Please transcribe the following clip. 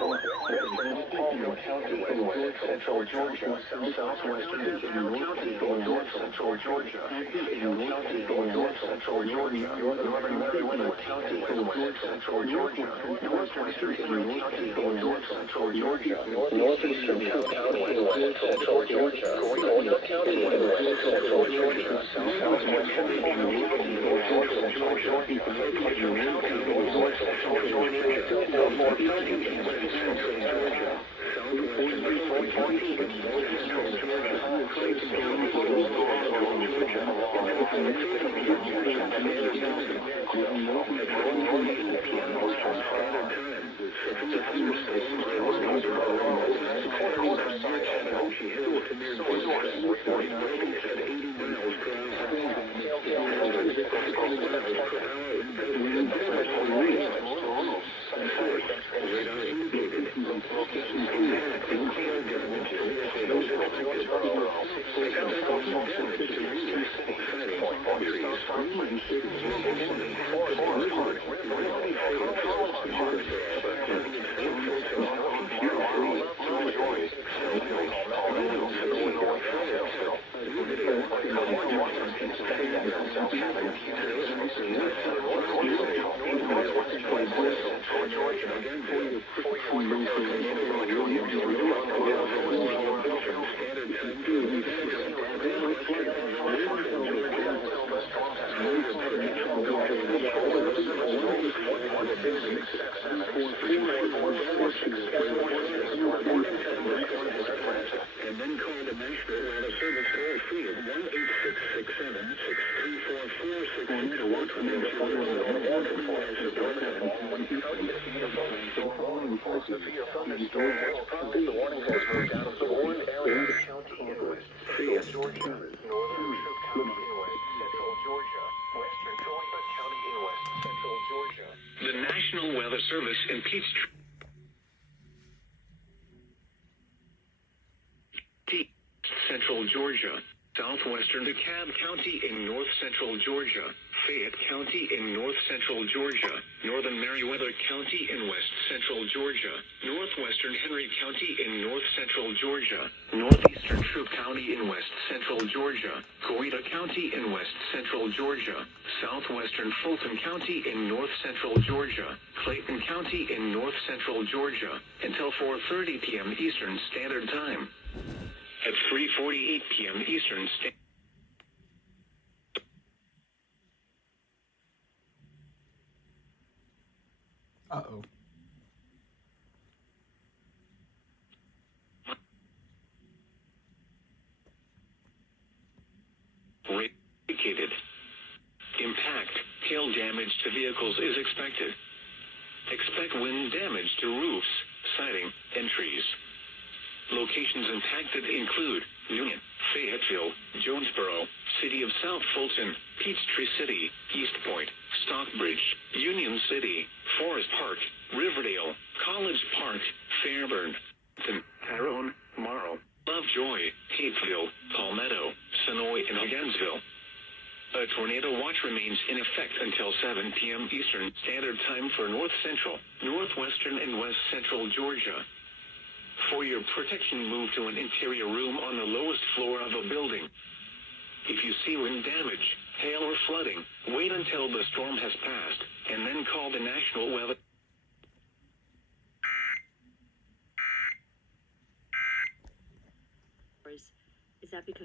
County in west central Georgia, southwestern county in north central Georgia, county in north central Georgia, northern Marietta County in west central Georgia, northwestern county in north central Georgia, northeastern county in west central Georgia, Collier County in west central Georgia, southwestern county in north central Georgia, Putnam County in north central Georgia, Elmore County in west central Georgia, southwestern county in northeastern Georgia, Clayton County in northwestern Georgia, and then call the National Weather Service toll free at 1-866-763-4446. The warning has moved out of the warned area. County in west Georgia, northern county in west central Georgia, western county in west central Georgia. The National Weather Service in Peachtree, central Georgia, southwestern DeKalb County in north central Georgia, Fayette County in north central Georgia, northern Meriwether County in west central Georgia, northwestern Henry County in north central Georgia, northeastern Troup County in west central Georgia, Coweta County in west central Georgia, southwestern Fulton County in north central Georgia, Clayton County in north central Georgia, until 4:30 p.m. Eastern Standard Time. At 3:48 p.m. Eastern Standard. Uh-oh. Indicated. Impact, hail damage to vehicles is expected. Expect wind damage to roofs, siding, and trees. Locations impacted include Union, Fayetteville, Jonesboro, City of South Fulton, Peachtree City, East Point, Stockbridge, Union City, Forest Park, Riverdale, College Park, Fairburn, Tyrone, Morrow, Lovejoy, Hateville, Palmetto, Sonoy, and Higginsville. A tornado watch remains in effect until 7 p.m. Eastern Standard Time for north central, northwestern, and west central Georgia. For your protection, move to an interior room on the lowest floor of a building. If you see wind damage, hail, or flooding, wait until the storm has passed, and then call the National Weather. Is that because